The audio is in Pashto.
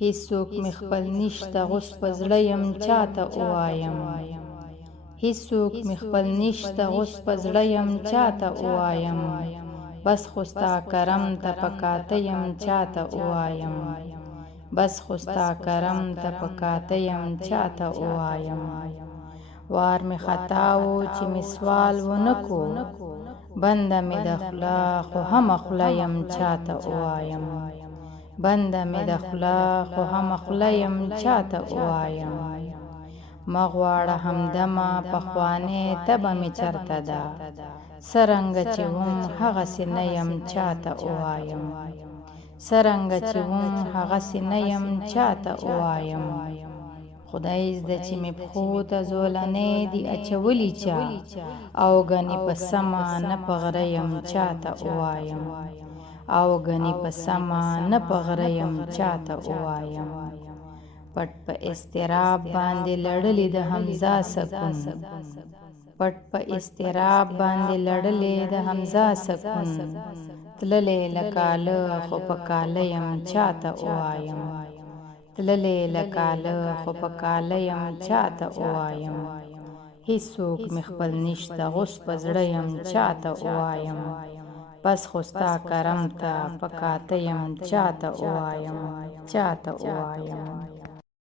هیڅوک مې خپل نشته غوس په زړه یم چاته ووایم هیڅوک مې خپل نشته غوس په زړه یم چاته ووایم بس خو ستا کرم ته په کاته یم چاته ووایم بس خو ستا کرم ته په کاته یم چاته ووایم وار مې خطا و چې مې سوال ونه کو بنده مې د خوله خو همه خوله یم چاته ووایم بنده مې د خوله خو همه خوله یم چاته ووایم مه غواړه همدمه پخوانۍ طبع مې چرته ده څرنګه چې وم هغسې نه یم چاته ووایم څرنګه چې وم هغسې نه یم چاته ووایم خدای زده چې مې پښو ته زولنې دي اچولي چا او ګنې په سمه نه په غره یم چاته ووایم او ګنې په سمه نه په غره یم چاته ووایم پټ په اضطراب باندې لړلې د حمزه سکون پټ په اضطراب باندې لړلې د حمزه سکون تللې لکاله خو په کاله یم چاته ووایم تللې لکاله خو په کاله یم چاته ووایم هیڅوک مې خپل نشته غوس په زړه یم چاته ووایم بس خو ستا کرم ته په کاته یم چاته ووایم چاته ووایم